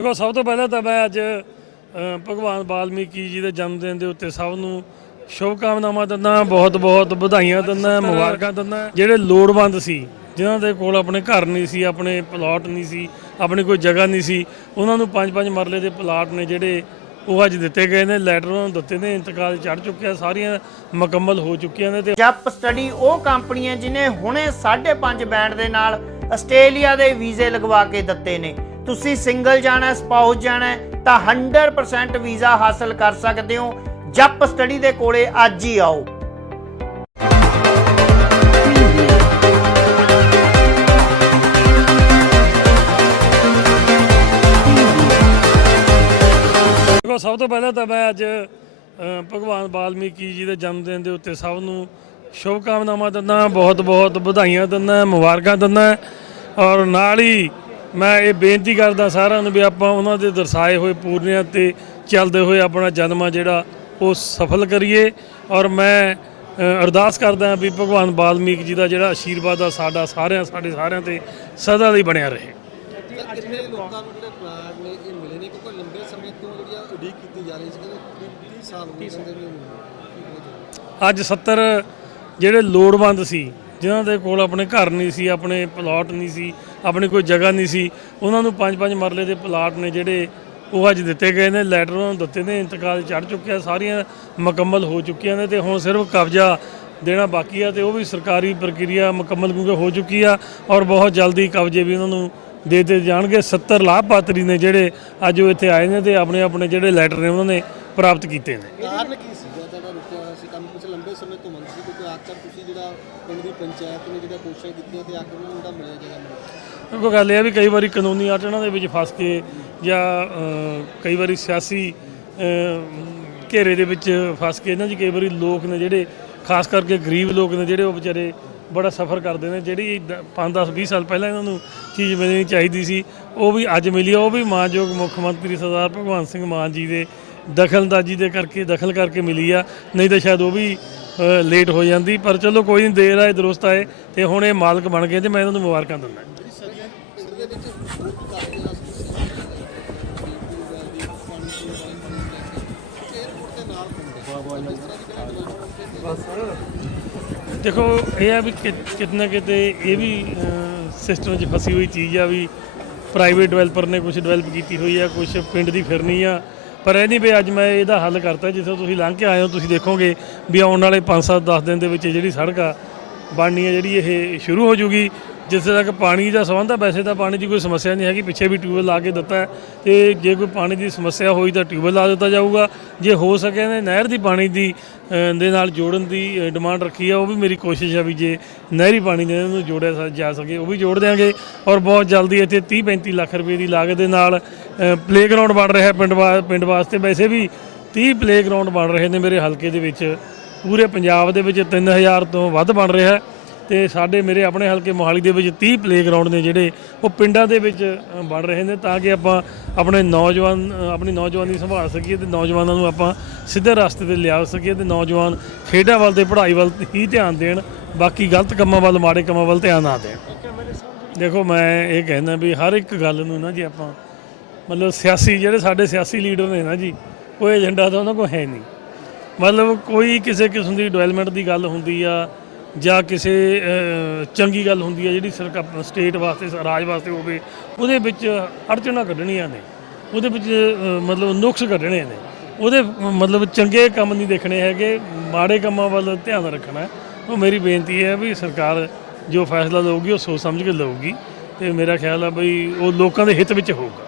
ਦੇਖੋ ਸਭ ਤੋਂ ਪਹਿਲਾਂ ਤਾਂ ਮੈਂ ਅੱਜ ਭਗਵਾਨ ਵਾਲਮੀਕੀ ਜੀ ਦੇ ਜਨਮ ਦਿਨ ਦੇ ਉੱਤੇ ਸਭ ਨੂੰ ਸ਼ੁਭ ਕਾਮਨਾਵਾਂ ਦਿੰਦਾ ਬਹੁਤ ਬਹੁਤ ਵਧਾਈਆਂ ਦਿੰਦਾ ਮੁਬਾਰਕਾਂ ਦਿੰਦਾ ਜਿਹੜੇ ਲੋੜਵੰਦ ਸੀ ਜਿਨ੍ਹਾਂ ਦੇ ਕੋਲ ਆਪਣੇ ਘਰ ਨਹੀਂ ਸੀ ਆਪਣੇ ਪਲਾਟ ਨਹੀਂ ਸੀ ਆਪਣੀ ਕੋਈ ਜਗ੍ਹਾ ਨਹੀਂ ਸੀ ਉਹਨਾਂ ਨੂੰ ਪੰਜ ਪੰਜ ਮਰਲੇ ਦੇ ਪਲਾਟ ਨੇ ਜਿਹੜੇ ਉਹ ਅੱਜ ਦਿੱਤੇ ਗਏ ਨੇ ਲੈਟਰ ਉਹਨਾਂ ਨੂੰ ਦਿੱਤੇ ਨੇ ਇੰਤਕਾਲ ਚੜ ਚੁੱਕਿਆ ਸਾਰੀਆਂ ਮੁਕੰਮਲ ਹੋ ਚੁੱਕੀਆਂ ਨੇ ਤੇ ਜੱਪ ਸਟੱਡੀ ਉਹ ਕੰਪਨੀ ਹੈ ਜਿਨੇ ਹੁਣੇ 5.5 ਬੈਂਡ ਦੇ ਨਾਲ ਆਸਟ੍ਰੇਲੀਆ ਦੇ ਵੀਜ਼ੇ ਲਗਵਾ ਕੇ ਦਿੱਤੇ ਨੇ। ਤੁਸੀਂ ਸਿੰਗਲ ਜਾਣਾ ਹੈ, ਸਪਾਊਸ ਜਾਣਾ ਤਾਂ 100% ਵੀਜ਼ਾ ਹਾਸਲ ਕਰ ਸਕਦੇ ਹੋ। ਜੱਪ ਸਟੱਡੀ ਦੇ ਕੋਲੇ ਅੱਜ ਹੀ ਆਓ। ਦੇਖੋ ਸਭ ਤੋਂ ਪਹਿਲਾਂ ਤਾਂ ਮੈਂ ਅੱਜ ਭਗਵਾਨ ਵਾਲਮੀਕੀ ਜੀ ਦੇ ਜਨਮ ਦਿਨ ਦੇ ਉੱਤੇ ਸਭ ਨੂੰ ਸ਼ੁਭ ਕਾਮਨਾਵਾਂ ਦਿੰਦਾ ਬਹੁਤ ਬਹੁਤ ਵਧਾਈਆਂ ਦਿੰਦਾ ਮੁਬਾਰਕਾਂ ਦਿੰਦਾ ਔਰ ਨਾਲ ਹੀ ਮੈਂ ਇਹ ਬੇਨਤੀ ਕਰਦਾ ਸਾਰਿਆਂ ਨੂੰ ਵੀ ਆਪਾਂ ਉਹਨਾਂ ਦੇ ਦਰਸਾਏ ਹੋਏ ਪੂਰਨਿਆਂ ਤੇ ਚੱਲਦੇ ਹੋਏ ਆਪਣਾ ਜਨਮ ਆ ਜਿਹੜਾ ਉਹ ਸਫਲ ਕਰੀਏ। ਔਰ ਮੈਂ ਅਰਦਾਸ ਕਰਦਾ ਵੀ ਭਗਵਾਨ ਵਾਲਮੀਕ ਜੀ ਦਾ ਜਿਹੜਾ ਆਸ਼ੀਰਵਾਦ ਆ ਸਾਡਾ ਸਾਰਿਆਂ ਸਾਡੇ ਸਾਰਿਆਂ ਤੇ ਸਦਾ ਲਈ ਬਣਿਆ ਰਹੇ। ਤਾਂ ਕਿੰਨੇ ਲੋਕਾਂ ਨੂੰ ਜਿਹੜੇ ਪਲਾਟ ਨੇ ਇਹ ਮਿਲੇ ਨੇ? ਕਿਉਂਕਿ ਲੰਬੇ ਸਮੇਂ ਤੋਂ ਜਿਹੜੀ ਆ ਉਡੀਕ ਕੀਤੀ ਜਾ ਰਹੀ ਸੀ ਕਿ 30 ਸਾਲ ਹੋ ਗਏ ਕਹਿੰਦੇ ਵੀ ਨਹੀਂ ਅੱਜ 70 ਜਿਹੜੇ ਲੋੜਵੰਦ ਸੀ ਜਿਨ੍ਹਾਂ ਦੇ ਕੋਲ ਆਪਣੇ ਘਰ ਨਹੀਂ ਸੀ, ਆਪਣੇ ਪਲਾਟ ਨਹੀਂ ਸੀ, ਆਪਣੀ ਕੋਈ ਜਗ੍ਹਾ ਨਹੀਂ ਸੀ, ਉਹਨਾਂ ਨੂੰ ਪੰਜ ਪੰਜ ਮਰਲੇ ਦੇ ਪਲਾਟ ਨੇ ਜਿਹੜੇ ਉਹ ਅੱਜ ਦਿੱਤੇ ਗਏ ਨੇ ਲੈਟਰ ਉਹਨਾਂ ਨੂੰ ਦਿੱਤੇ ਨੇ, ਇੰਤਕਾਲ ਚੜ ਚੁੱਕਿਆ, ਸਾਰੀਆਂ ਮੁਕੰਮਲ ਹੋ ਚੁੱਕੀਆਂ ਨੇ ਤੇ ਹੁਣ ਸਿਰਫ ਕਬਜ਼ਾ ਦੇਣਾ ਬਾਕੀ ਆ ਤੇ ਉਹ ਵੀ ਸਰਕਾਰੀ ਪ੍ਰਕਿਰਿਆ ਮੁਕੰਮਲ ਕਿਉਂਕਿ ਹੋ ਚੁੱਕੀ ਆ ਔਰ ਬਹੁਤ ਜਲਦੀ ਕਬਜ਼ੇ ਵੀ ਉਹਨਾਂ ਨੂੰ ਦੇ ਦਿੱਤੇ ਜਾਣਗੇ। 70 ਲਾਭਪਾਤਰੀ ਨੇ ਜਿਹੜੇ ਅੱਜ ਉਹ ਇੱਥੇ ਆਏ ਨੇ ਤੇ ਆਪਣੇ ਆਪਣੇ ਜਿਹੜੇ ਲੈਟਰ ਨੇ ਉਹਨਾਂ ਨੇ ਪ੍ਰਾਪਤ ਕੀਤੇ ਨੇ। ਕਾਰਨ ਕੀ ਸੀਗਾ ਤੁਹਾਡਾ ਰੁਕਿਆ ਹੋਇਆ ਸੀ? ਕੰਮ ਕੁਝ ਲੰਬੇ ਸਮੇਂ ਤੋਂ ਮੰਗ ਸੀ ਕਿਉਂਕਿ ਆਖਰ ਤੁਸੀਂ ਜਿਹੜਾ ਪਿੰਡ ਦੀ ਪੰਚਾਇਤ ਨੇ ਜਿਹੜਾ ਕੋਸ਼ਿਸ਼ਾਂ ਕੀਤੀਆਂ ਤੇ ਆਖਰ ਨੂੰ ਜਿਹੜਾ ਮਿਲਿਆ ਜਗ੍ਹਾ ਮਿਲਿਆ ਕਿਉਂਕਿ ਗੱਲ ਇਹ ਆ ਵੀ ਕਈ ਵਾਰੀ ਕਾਨੂੰਨੀ ਆਟਣਾ ਦੇ ਵਿੱਚ ਫਸ ਕੇ ਜਾਂ ਕਈ ਵਾਰੀ ਸਿਆਸੀ ਘੇਰੇ ਦੇ ਵਿੱਚ ਫਸ ਕੇ ਇਹਨਾਂ 'ਚ ਕਈ ਵਾਰੀ ਲੋਕ ਨੇ ਜਿਹੜੇ ਖਾਸ ਕਰਕੇ ਗਰੀਬ ਲੋਕ ਨੇ ਜਿਹੜੇ ਉਹ ਵਿਚਾਰੇ ਬੜਾ ਸਫਰ ਕਰਦੇ ਨੇ ਜਿਹੜੀ 5 10 20 ਸਾਲ ਪਹਿਲਾਂ ਇਹਨਾਂ ਨੂੰ ਚੀਜ਼ ਮਿਲਣੀ ਚਾਹੀਦੀ ਸੀ ਉਹ ਵੀ ਅੱਜ ਮਿਲੀ ਉਹ ਵੀ ਮਾਨਯੋਗ ਮੁੱਖ ਮੰਤਰੀ ਸਰਦਾਰ ਭਗਵੰਤ ਸਿੰਘ ਮਾਨ ਜੀ ਦੇ ਦਖਲਅੰਦਾਜ਼ੀ ਦੇ ਕਰਕੇ ਦਖਲ ਕਰਕੇ ਮਿਲੀ ਆ। ਨਹੀਂ ਤਾਂ ਸ਼ਾਇਦ ਉਹ ਵੀ ਲੇਟ ਹੋ ਜਾਂਦੀ, ਪਰ ਚਲੋ ਕੋਈ ਨਹੀਂ ਦੇਰ ਆਏ, ਦਰੁਸਤ ਆਏ ਤੇ ਹੁਣ ਇਹ ਮਾਲਕ ਬਣ ਗਏ ਤੇ ਮੈਂ ਇਹਨਾਂ ਨੂੰ ਮੁਬਾਰਕਾਂ ਦਿੰਦਾ। ਦੇਖੋ, ਇਹ ਆ ਵੀ ਕਿ- ਕਿਤੇ ਨਾ ਕਿਤੇ ਇਹ ਵੀ ਸਿਸਟਮ 'ਚ ਫਸੀ ਹੋਈ ਚੀਜ਼ ਆ ਵੀ ਪ੍ਰਾਈਵੇਟ ਡਿਵੈਲਪਰ ਨੇ ਕੁਝ ਡਿਵੈਲਪ ਕੀਤੀ ਹੋਈ ਆ ਕੁਝ ਪਿੰਡ ਦੀ ਫਿਰਨੀ ਆ। ਪਰ ਇਹ ਨਹੀਂ ਵੀ ਅੱਜ ਮੈਂ ਇਹਦਾ ਹੱਲ ਕਰਤਾ, ਜਿੱਥੇ ਤੁਸੀਂ ਲੰਘ ਕੇ ਆਏ ਹੋ, ਤੁਸੀਂ ਦੇਖੋਗੇ ਵੀ ਆਉਣ ਵਾਲੇ 5-7 10 ਦਿਨ ਦੇ ਵਿੱਚ ਜਿਹੜੀ ਸੜਕ ਆ, ਬਣਨੀ ਆ ਜਿਹੜੀ ਇਹ ਸ਼ੁਰੂ ਹੋ ਜੂਗੀ। ਜਿੱਥੇ ਤੱਕ ਪਾਣੀ ਦਾ ਸੰਬੰਧ ਹੈ ਵੈਸੇ ਤਾਂ ਪਾਣੀ ਦੀ ਕੋਈ ਸਮੱਸਿਆ ਨਹੀਂ ਹੈਗੀ ਪਿੱਛੇ ਵੀ ਟਿਊਬਵੈਲ ਲਾ ਕੇ ਦਿੱਤਾ ਹੈ। ਤੇ ਜੇ ਕੋਈ ਪਾਣੀ ਦੀ ਸਮੱਸਿਆ ਹੋਈ ਤਾਂ ਟਿਊਬਵੈਲ ਲਾ ਦਿੱਤਾ ਜਾਊਗਾ। ਜੇ ਹੋ ਸਕੇ ਨੇ ਨਹਿਰ ਦੀ ਪਾਣੀ ਦੀ ਅ, ਦੇ ਨਾਲ ਜੋੜਨ ਦੀ ਡਿਮਾਂਡ ਰੱਖੀ ਹੈ ਉਹ ਵੀ ਮੇਰੀ ਕੋਸ਼ਿਸ਼ ਹੈ ਵੀ ਜੇ ਨਹਿਰੀ ਪਾਣੀ ਦੇ ਨੂੰ ਜੋੜਿਆ ਸ- ਜਾ ਸਕੇ ਉਹ ਵੀ ਜੋੜ ਦਿਆਂਗੇ। ਔਰ ਬਹੁਤ ਜਲਦੀ ਇੱਥੇ 30 35 ਲੱਖ ਰੁਪਏ ਦੀ ਲਾਗਤ ਦੇ ਨਾਲ ਪਲੇਗਰਾਉਂਡ ਬਣ ਰਿਹਾ ਪਿੰਡ ਵਾ- ਪਿੰਡ ਵਾਸਤੇ। ਵੈਸੇ ਵੀ 30 ਪਲੇਗਰਾਉਂਡ ਬਣ ਰਹੇ ਨੇ ਮੇਰੇ ਹਲਕੇ ਦੇ ਵਿੱਚ। ਪੂਰੇ ਪੰਜਾਬ ਦੇ ਵਿੱਚ 3000 ਤੋਂ ਵੱਧ ਬਣ ਰਿਹਾ ਹੈ। ਤੇ ਸਾਡੇ ਮੇਰੇ ਆਪਣੇ ਹਲਕੇ ਮੋਹਾਲੀ ਦੇ ਵਿੱਚ 30 ਪਲੇਗਰਾਉਂਡ ਨੇ ਜਿਹੜੇ ਉਹ ਪਿੰਡਾਂ ਦੇ ਵਿੱਚ ਬਣ ਰਹੇ ਨੇ ਤਾਂ ਕਿ ਆਪਾਂ ਆਪਣੇ ਨੌਜਵਾਨ ਅ, ਆਪਣੀ ਨੌਜਵਾਨੀ ਸੰਭਾਲ ਸਕੀਏ ਤੇ ਨੌਜਵਾਨਾਂ ਨੂੰ ਆਪਾਂ ਸਿੱਧੇ ਰਸਤੇ ਤੇ ਲਿਆ ਸਕੀਏ ਤੇ ਨੌਜਵਾਨ ਖੇਡਾਂ ਵੱਲ ਤੇ ਪੜ੍ਹਾਈ ਵੱਲ ਹੀ ਧਿਆਨ ਦੇਣ ਬਾਕੀ ਗਲਤ ਕੰਮਾਂ ਵੱਲ ਮਾੜੇ ਕੰਮਾਂ ਵੱਲ ਧਿਆਨ ਨਾ ਦੇਣ। ਦੇਖੋ ਮੈਂ ਇਹ ਕਹਿੰਦਾ ਵੀ ਹਰ ਇੱਕ ਗੱਲ ਨੂੰ ਨਾ ਜੀ ਆਪਾਂ ਮਤਲਬ ਸਿਆਸੀ ਜਿਹੜੇ ਸਾਡੇ ਸਿਆਸੀ ਲੀਡਰ ਨੇ ਨਾ ਜੀ ਉਹ ਏਜੰਡਾ ਤਾਂ ਉਹਨਾਂ ਕੋਲ ਹੈ ਨਹੀਂ। ਮਤਲਬ ਕੋਈ ਕਿਸੇ ਕਿਸਮ ਦੀ ਡਿਵੈਲਪਮੈਂਟ ਦੀ ਗੱਲ ਹੁੰਦੀ ਆ ਜਾਂ ਕਿਸੇ ਚੰਗੀ ਗੱਲ ਹੁੰਦੀ ਹੈ ਜਿਹੜੀ ਸਰਕਾਰ, ਸਟੇਟ ਵਾਸਤੇ, ਰਾਜ ਵਾਸਤੇ ਹੋਵੇ, ਉਹਦੇ ਵਿੱਚ ਅੜਚਣਾ ਕੱਢਣੀਆਂ ਨੇ। ਉਹਦੇ ਵਿੱਚ ਮਤਲਬ ਨੁਕਸ ਕੱਢਣੇ ਨੇ। ਉਹਦੇ, ਮਤਲਬ ਚੰਗੇ ਕੰਮ ਨਹੀਂ ਦੇਖਣੇ ਹੈਗੇ, ਮਾੜੇ ਕੰਮਾਂ ਵੱਲ ਧਿਆਨ ਰੱਖਣਾ। ਉਹ ਮੇਰੀ ਬੇਨਤੀ ਹੈ ਵੀ ਸਰਕਾਰ ਜੋ ਫੈਸਲਾ ਲਊਗੀ, ਉਹ ਸੋਚ ਸਮਝ ਕੇ ਲਊਗੀ। ਤੇ ਮੇਰਾ ਖਿਆਲ ਆ ਬਈ ਉਹ ਲੋਕਾਂ ਦੇ ਹਿੱਤ ਵਿੱਚ ਹੋਊਗਾ।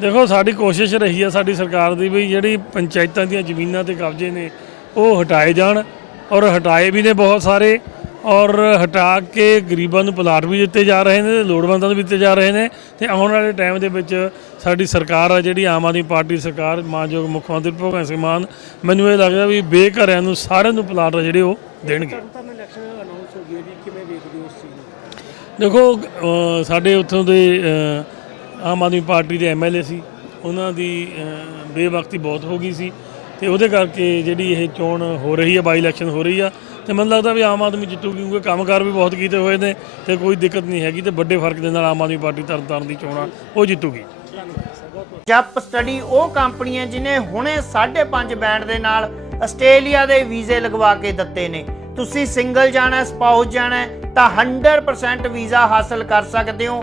ਦੇਖੋ ਸਾਡੀ ਕੋਸ਼ਿਸ਼ ਰਹੀ ਆ ਸਾਡੀ ਸਰਕਾਰ ਦੀ ਵੀ ਜਿਹੜੀ ਪੰਚਾਇਤਾਂ ਦੀਆਂ ਜ਼ਮੀਨਾਂ ਤੇ ਕਬਜ਼ੇ ਨੇ ਉਹ ਹਟਾਏ ਜਾਣ ਔਰ ਹਟਾਏ ਵੀ ਨੇ ਬਹੁਤ ਸਾਰੇ ਔਰ ਹਟਾ ਕੇ ਗਰੀਬਾਂ ਨੂੰ ਪਲਾਟ ਵੀ ਦਿੱਤੇ ਜਾ ਰਹੇ ਨੇ ਤੇ ਲੋੜਵੰਦਾਂ ਨੂੰ ਵੀ ਦਿੱਤੇ ਜਾ ਰਹੇ ਨੇ ਤੇ ਆਉਣ ਵਾਲੇ ਟਾਈਮ ਦੇ ਵਿੱਚ ਸਾਡੀ ਸਰਕਾਰ ਆ ਜਿਹੜੀ ਆਮ ਆਦਮੀ ਪਾਰਟੀ ਸਰਕਾਰ ਮਾਨਯੋਗ ਮੁੱਖ ਮੰਤਰੀ ਭਗਵੰਤ ਸਿੰਘ ਮਾਨ ਮੈਨੂੰ ਇਹ ਲੱਗਦਾ ਵੀ ਬੇਘਰਿਆਂ ਨੂੰ ਸਾਰਿਆਂ ਨੂੰ ਪਲਾਟ ਆ ਜਿਹੜੇ ਉਹ ਦੇਣਗੇ। ਦੇਖੋ ਸਾਡੇ ਉੱਥੋਂ ਦੇ ਆਮ ਆਦਮੀ ਪਾਰਟੀ ਦੇ ਐਮਐਲਏ ਸੀ। ਉਹਨਾਂ ਦੀ ਅ, ਬੇਵਕਤੀ ਬਹੁਤ ਹੋ ਗਈ ਸੀ। ਤੇ ਉਹਦੇ ਕਰਕੇ ਜਿਹੜੀ ਇਹ ਚੋਣ ਹੋ ਰਹੀ ਹੈ ਬਾਈ ਇਲੈਕਸ਼ਨ ਹੋ ਰਹੀ ਆ ਤੇ ਮੈਨੂੰ ਲੱਗਦਾ ਵੀ ਆਮ ਆਦਮੀ ਜਿੱਤੂਗੀ ਕਿਉਂਕਿ ਕੰਮਕਾਰ ਵੀ ਬਹੁਤ ਕੀਤੇ ਹੋਏ ਨੇ ਤੇ ਕੋਈ ਦਿੱਕਤ ਨਹੀਂ ਹੈਗੀ ਤੇ ਵੱਡੇ ਫ਼ਰਕ ਦੇ ਨਾਲ ਆਮ ਆਦਮੀ ਪਾਰਟੀ ਤਰਨਤਾਰਨ ਦੀ ਚੋਣ ਆ ਉਹ ਜਿੱਤੂਗੀ। ਜਪ ਸਟੱਡੀ ਉਹ ਕੰਪਨੀ ਹੈ ਜਿਨੇ ਹੁਣੇ 5.5 ਬੈਂਡ ਦੇ ਨਾਲ ਆਸਟ੍ਰੇਲੀਆ ਦੇ ਵੀਜ਼ੇ ਲਗਵਾ ਕੇ ਦਿੱਤੇ ਨੇ। ਤੁਸੀਂ ਸਿੰਗਲ ਜਾਣਾ ਸਪਾਊਸ ਜਾਣਾ ਤਾਂ 100% ਵੀਜ਼ਾ ਹਾਸਲ ਕਰ ਸਕਦੇ ਹੋ।